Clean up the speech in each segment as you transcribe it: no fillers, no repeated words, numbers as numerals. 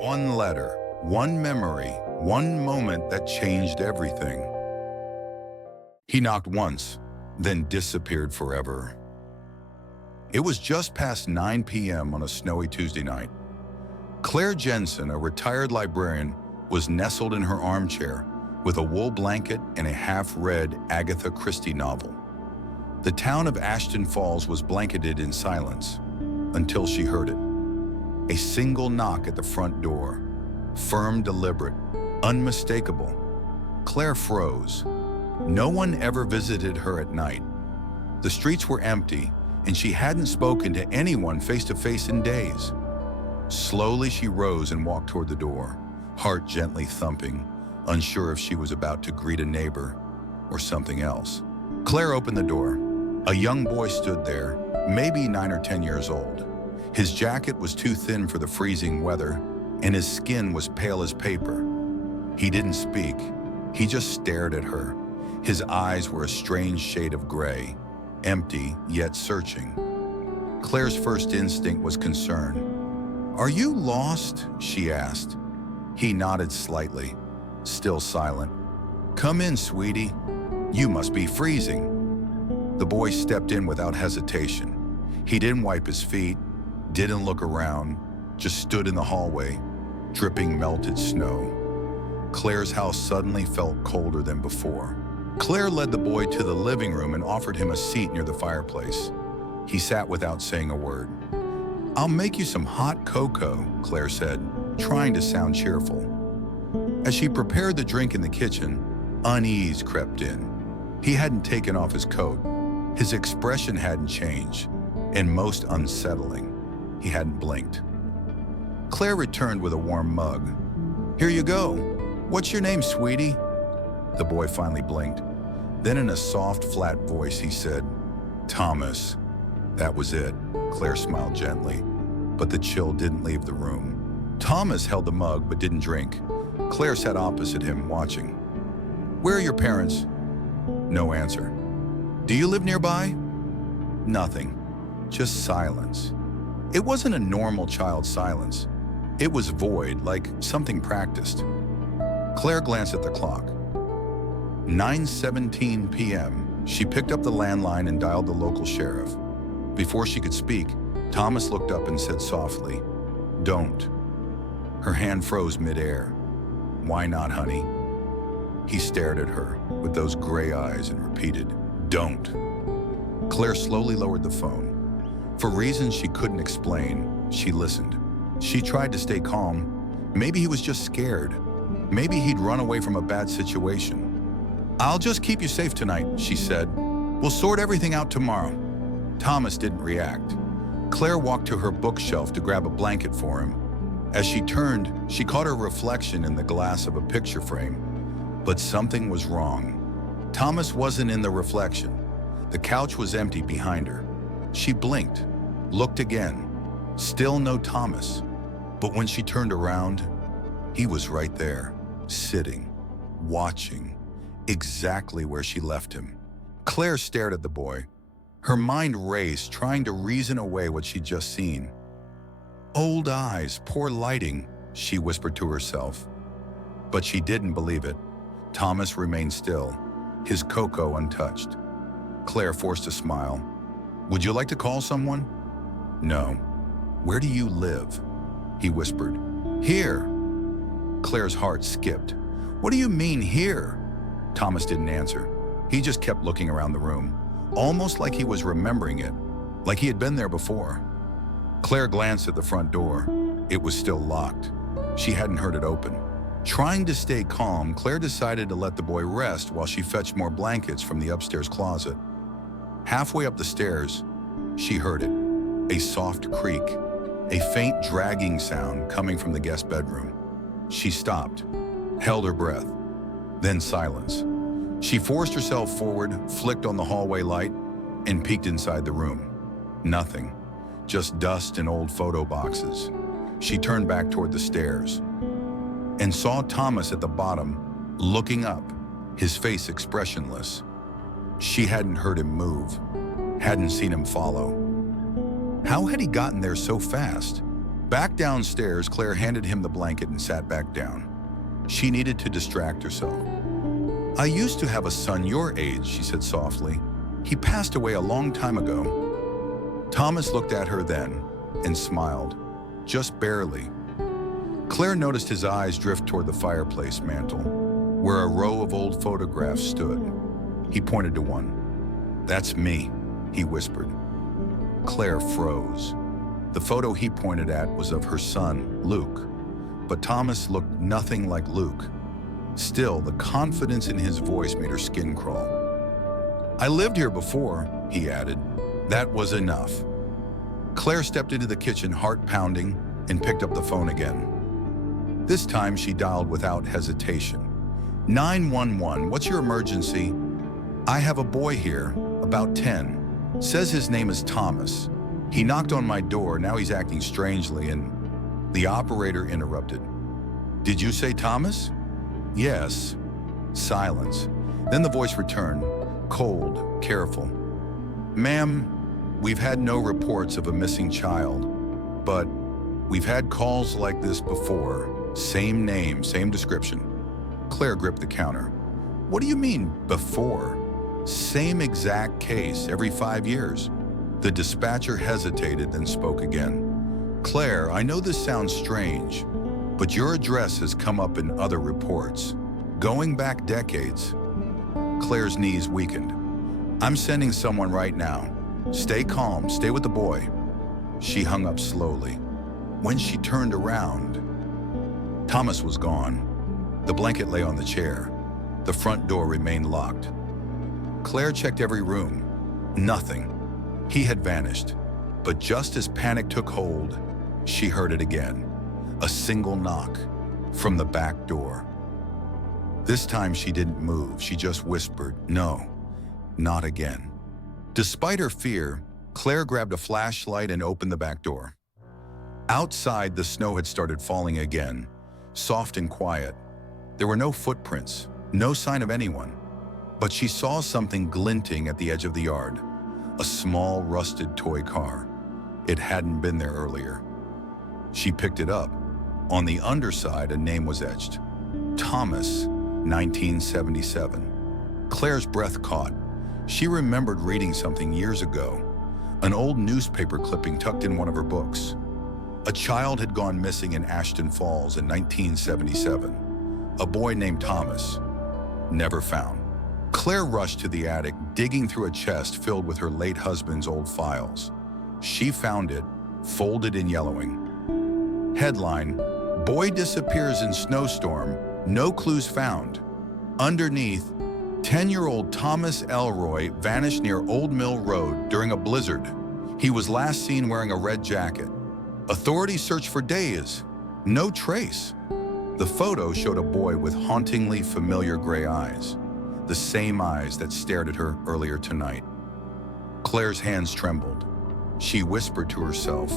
One letter, one memory, one moment that changed everything. He knocked once, then disappeared forever. It was just past 9 p.m. on a snowy Tuesday night. Claire Jensen, a retired librarian, was nestled in her armchair with a wool blanket and a half-read Agatha Christie novel. The town of Ashton Falls was blanketed in silence until she heard it. A single knock at the front door, firm, deliberate, unmistakable. Claire froze. No one ever visited her at night. The streets were empty, and she hadn't spoken to anyone face-to-face in days. Slowly, she rose and walked toward the door, heart gently thumping, unsure if she was about to greet a neighbor or something else. Claire opened the door. A young boy stood there, maybe 9 or 10 years old. His jacket was too thin for the freezing weather, and his skin was pale as paper. He didn't speak. He just stared at her. His eyes were a strange shade of gray, empty yet searching. Claire's first instinct was concern. "Are you lost?" she asked. He nodded slightly, still silent. "Come in, sweetie. You must be freezing." The boy stepped in without hesitation. He didn't wipe his feet, didn't look around, just stood in the hallway, dripping melted snow. Claire's house suddenly felt colder than before. Claire led the boy to the living room and offered him a seat near the fireplace. He sat without saying a word. "I'll make you some hot cocoa," Claire said, trying to sound cheerful. As she prepared the drink in the kitchen, unease crept in. He hadn't taken off his coat. His expression hadn't changed, and most unsettling, he hadn't blinked. Claire returned with a warm mug. "Here you go. What's your name, sweetie?" The boy finally blinked. Then in a soft, flat voice, he said, "Thomas." That was it. Claire smiled gently, but the chill didn't leave the room. Thomas held the mug but didn't drink. Claire sat opposite him, watching. "Where are your parents?" No answer. "Do you live nearby?" Nothing. Just silence. It wasn't a normal child silence. It was void, like something practiced. Claire glanced at the clock. 9:17 p.m. She picked up the landline and dialed the local sheriff. Before she could speak, Thomas looked up and said softly, "Don't." Her hand froze midair. "Why not, honey?" He stared at her with those gray eyes and repeated, "Don't." Claire slowly lowered the phone. For reasons she couldn't explain, she listened. She tried to stay calm. Maybe he was just scared. Maybe he'd run away from a bad situation. "I'll just keep you safe tonight," she said. "We'll sort everything out tomorrow." Thomas didn't react. Claire walked to her bookshelf to grab a blanket for him. As she turned, she caught her reflection in the glass of a picture frame. But something was wrong. Thomas wasn't in the reflection. The couch was empty behind her. She blinked, looked again. Still no Thomas. But when she turned around, he was right there, sitting, watching, exactly where she left him. Claire stared at the boy. Her mind raced, trying to reason away what she'd just seen. "Old eyes, poor lighting," she whispered to herself. But she didn't believe it. Thomas remained still, his cocoa untouched. Claire forced a smile. "Would you like to call someone?" "No." "Where do you live?" he whispered. "Here." Claire's heart skipped. "What do you mean, here?" Thomas didn't answer. He just kept looking around the room, almost like he was remembering it, like he had been there before. Claire glanced at the front door. It was still locked. She hadn't heard it open. Trying to stay calm, Claire decided to let the boy rest while she fetched more blankets from the upstairs closet. Halfway up the stairs, she heard it, a soft creak, a faint dragging sound coming from the guest bedroom. She stopped, held her breath, then silence. She forced herself forward, flicked on the hallway light, and peeked inside the room. Nothing, just dust and old photo boxes. She turned back toward the stairs and saw Thomas at the bottom, looking up, his face expressionless. She hadn't heard him move, hadn't seen him follow. How had he gotten there so fast? Back downstairs, Claire handed him the blanket and sat back down. She needed to distract herself. "I used to have a son your age," she said softly. "He passed away a long time ago." Thomas looked at her then and smiled, just barely. Claire noticed his eyes drift toward the fireplace mantel, where a row of old photographs stood. He pointed to one. "That's me," he whispered. Claire froze. The photo he pointed at was of her son, Luke, but Thomas looked nothing like Luke. Still, the confidence in his voice made her skin crawl. "I lived here before," he added. That was enough. Claire stepped into the kitchen, heart pounding, and picked up the phone again. This time she dialed without hesitation. 911, what's your emergency? "I have a boy here, about 10. Says his name is Thomas. He knocked on my door, now he's acting strangely," and the operator interrupted. "Did you say Thomas?" "Yes." Silence. Then the voice returned, cold, careful. "Ma'am, we've had no reports of a missing child, but we've had calls like this before. Same name, same description." Claire gripped the counter. "What do you mean, before? Same exact case, every 5 years. The dispatcher hesitated, then spoke again. "Claire, I know this sounds strange, but your address has come up in other reports, going back decades." Claire's knees weakened. "I'm sending someone right now. Stay calm, stay with the boy." She hung up slowly. When she turned around, Thomas was gone. The blanket lay on the chair. The front door remained locked. Claire checked every room. Nothing. He had vanished. But just as panic took hold, she heard it again. A single knock from the back door. This time she didn't move. She just whispered, "No, not again." Despite her fear, Claire grabbed a flashlight and opened the back door. Outside, the snow had started falling again, soft and quiet. There were no footprints, no sign of anyone. But she saw something glinting at the edge of the yard. A small, rusted toy car. It hadn't been there earlier. She picked it up. On the underside, a name was etched. Thomas, 1977. Claire's breath caught. She remembered reading something years ago. An old newspaper clipping tucked in one of her books. A child had gone missing in Ashton Falls in 1977. A boy named Thomas. Never found. Claire rushed to the attic, digging through a chest filled with her late husband's old files. She found it, folded in yellowing. Headline, "Boy disappears in snowstorm, no clues found." Underneath, 10-year-old Thomas Elroy vanished near Old Mill Road during a blizzard. He was last seen wearing a red jacket. Authorities searched for days. No trace. The photo showed a boy with hauntingly familiar gray eyes. The same eyes that stared at her earlier tonight. Claire's hands trembled. She whispered to herself,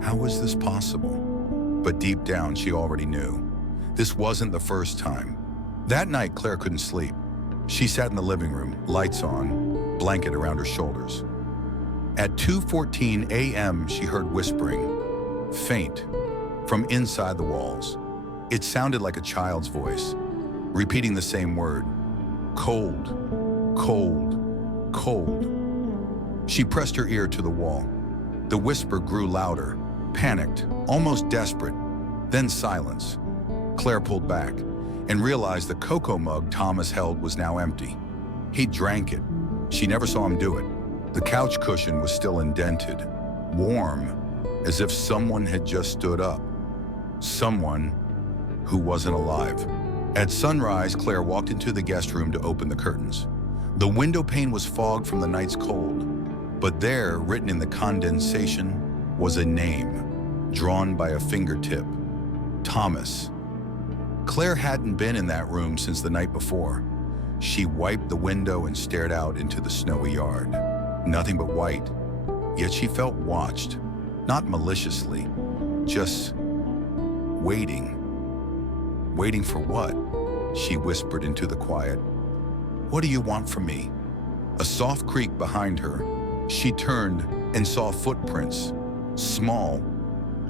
"How was this possible?" But deep down, she already knew. This wasn't the first time. That night, Claire couldn't sleep. She sat in the living room, lights on, blanket around her shoulders. At 2:14 a.m., she heard whispering, faint, from inside the walls. It sounded like a child's voice, repeating the same word. Cold, cold, cold. She pressed her ear to the wall. The whisper grew louder, panicked, almost desperate, then silence. Claire pulled back and realized the cocoa mug Thomas held was now empty. He drank it. She never saw him do it. The couch cushion was still indented, warm, as if someone had just stood up. Someone who wasn't alive. At sunrise, Claire walked into the guest room to open the curtains. The window pane was fogged from the night's cold, but there, written in the condensation, was a name, drawn by a fingertip. Thomas. Claire hadn't been in that room since the night before. She wiped the window and stared out into the snowy yard. Nothing but white. Yet she felt watched, not maliciously, just waiting. Waiting for what? She whispered into the quiet. "What do you want from me?" A soft creak behind her. She turned and saw footprints, small,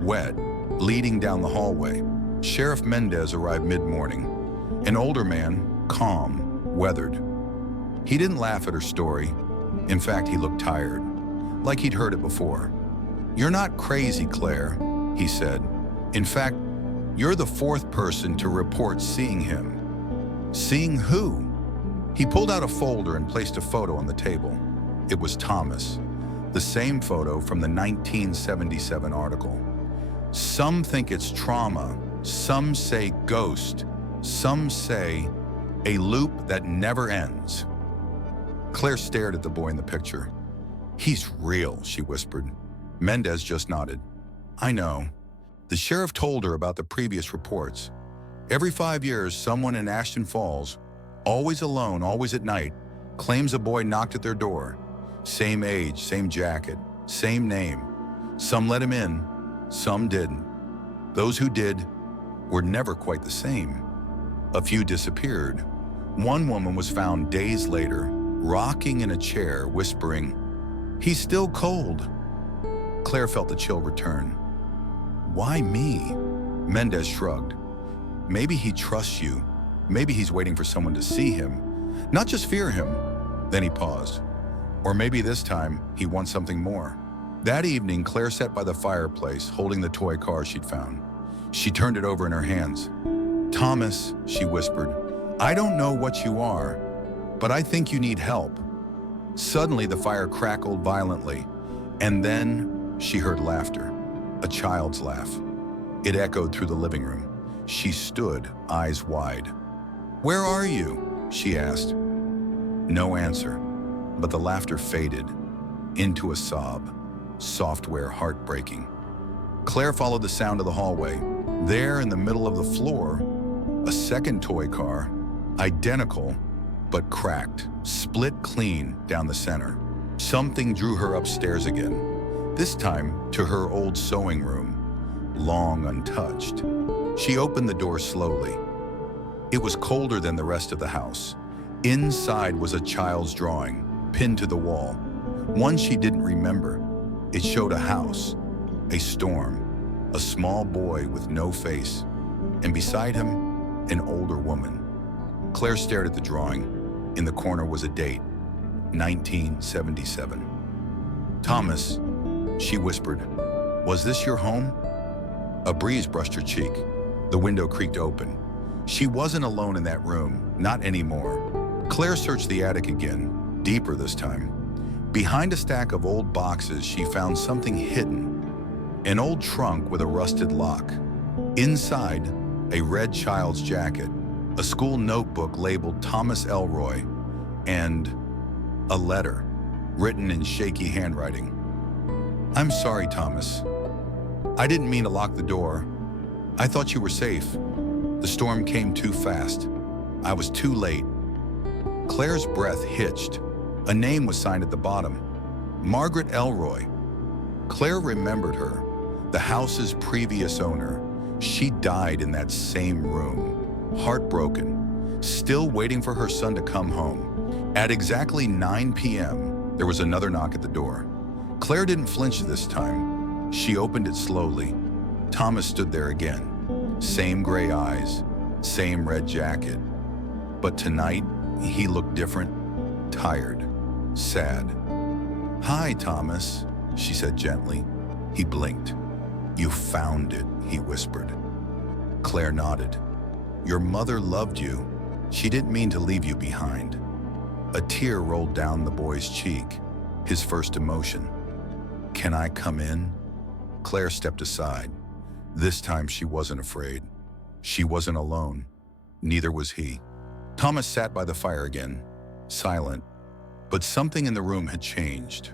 wet, leading down the hallway. Sheriff Mendez arrived mid-morning, an older man, calm, weathered. He didn't laugh at her story. In fact, he looked tired, like he'd heard it before. "You're not crazy, Claire," he said. "In fact, you're the fourth person to report seeing him." "Seeing who?" He pulled out a folder and placed a photo on the table. It was Thomas, the same photo from the 1977 article. "Some think it's trauma, some say ghost, some say a loop that never ends." Claire stared at the boy in the picture. "He's real," she whispered. Mendez just nodded. "I know." The sheriff told her about the previous reports. Every 5 years, someone in Ashton Falls, always alone, always at night, claims a boy knocked at their door. Same age, same jacket, same name. Some let him in, some didn't. Those who did were never quite the same. A few disappeared. One woman was found days later, rocking in a chair, whispering, "He's still cold." Claire felt the chill return. "Why me?" Mendez shrugged. "Maybe he trusts you. Maybe he's waiting for someone to see him, not just fear him." Then he paused. "Or maybe this time he wants something more." That evening, Claire sat by the fireplace, holding the toy car she'd found. She turned it over in her hands. "Thomas," she whispered, "I don't know what you are, but I think you need help." Suddenly, the fire crackled violently, and then she heard laughter, a child's laugh. It echoed through the living room. She stood, eyes wide. "Where are you?" she asked. No answer, but the laughter faded into a sob, software heartbreaking. Claire followed the sound of the hallway. There in the middle of the floor, a second toy car, identical but cracked, split clean down the center. Something drew her upstairs again, this time to her old sewing room, long untouched. She opened the door slowly. It was colder than the rest of the house. Inside was a child's drawing, pinned to the wall, one she didn't remember. It showed a house, a storm, a small boy with no face, and beside him, an older woman. Claire stared at the drawing. In the corner was a date, 1977. "Thomas," she whispered, "was this your home?" A breeze brushed her cheek. The window creaked open. She wasn't alone in that room, not anymore. Claire searched the attic again, deeper this time. Behind a stack of old boxes, she found something hidden, an old trunk with a rusted lock. Inside, a red child's jacket, a school notebook labeled Thomas Elroy, and a letter written in shaky handwriting. "I'm sorry, Thomas. I didn't mean to lock the door. I thought you were safe. The storm came too fast. I was too late." Claire's breath hitched. A name was signed at the bottom, Margaret Elroy. Claire remembered her, the house's previous owner. She died in that same room, heartbroken, still waiting for her son to come home. At exactly 9 p.m., there was another knock at the door. Claire didn't flinch this time. She opened it slowly. Thomas stood there again. Same gray eyes, same red jacket. But tonight, he looked different, tired, sad. "Hi, Thomas," she said gently. He blinked. "You found it," he whispered. Claire nodded. "Your mother loved you. She didn't mean to leave you behind." A tear rolled down the boy's cheek, his first emotion. "Can I come in?" Claire stepped aside. This time she wasn't afraid. She wasn't alone. Neither was he. Thomas sat by the fire again, silent. But something in the room had changed.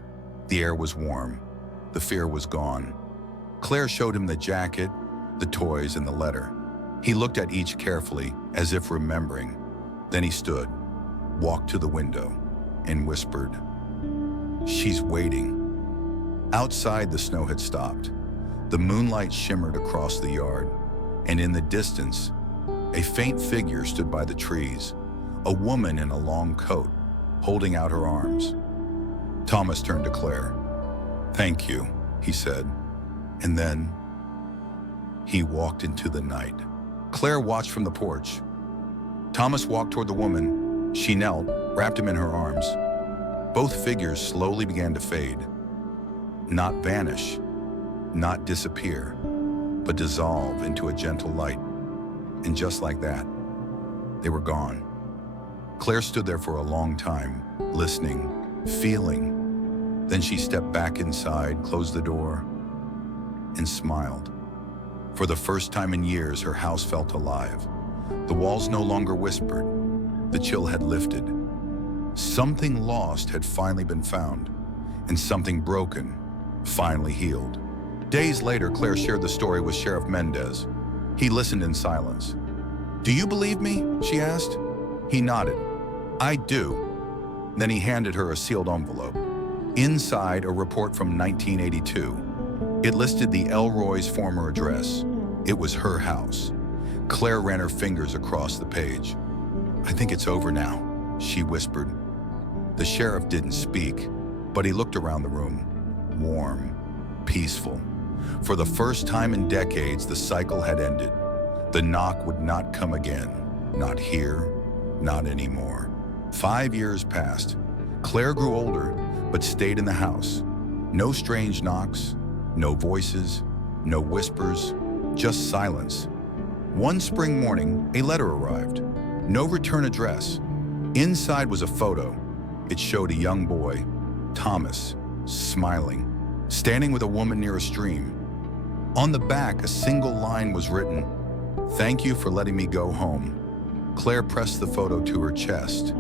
The air was warm. The fear was gone. Claire showed him the jacket, the toys, and the letter. He looked at each carefully, as if remembering. Then he stood, walked to the window, and whispered, "She's waiting." Outside, the snow had stopped. The moonlight shimmered across the yard, and in the distance, a faint figure stood by the trees, a woman in a long coat, holding out her arms. Thomas turned to Claire. "Thank you," he said. And then, He walked into the night. Claire watched from the porch. Thomas walked toward the woman. She knelt, wrapped him in her arms. Both figures slowly began to fade. Not vanish, not disappear, but dissolve into a gentle light. And just like that, they were gone. Claire stood there for a long time, listening, feeling. Then she stepped back inside, closed the door, and smiled. For the first time in years, her house felt alive. The walls no longer whispered. The chill had lifted. Something lost had finally been found, and something broken finally healed. Days later, Claire shared the story with Sheriff Mendez. He listened in silence. "Do you believe me?" she asked. He nodded. "I do." Then he handed her a sealed envelope. Inside, a report from 1982. It listed the Elroy's former address. It was her house. Claire ran her fingers across the page. "I think it's over now," she whispered. The sheriff didn't speak, but he looked around the room. Warm, peaceful. For the first time in decades, the cycle had ended. The knock would not come again. Not here, not anymore. 5 years passed. Claire grew older, but stayed in the house. No strange knocks, no voices, no whispers, just silence. One spring morning, a letter arrived. No return address. Inside was a photo. It showed a young boy, Thomas, smiling, standing with a woman near a stream. On the back, a single line was written, "Thank you for letting me go home." Claire pressed the photo to her chest,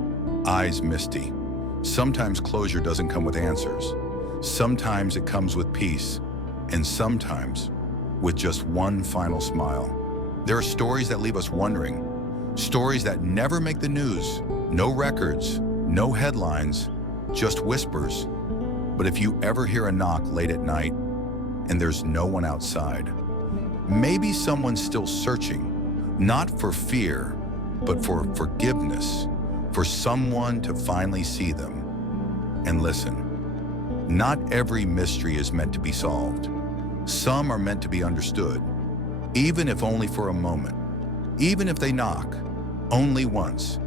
eyes misty. Sometimes closure doesn't come with answers. Sometimes it comes with peace, and sometimes with just one final smile. There are stories that leave us wondering, stories that never make the news, no records, no headlines, just whispers. But if you ever hear a knock late at night and there's no one outside, maybe someone's still searching, not for fear, but for forgiveness, for someone to finally see them. And listen, not every mystery is meant to be solved. Some are meant to be understood, even if only for a moment. Even if they knock, only once,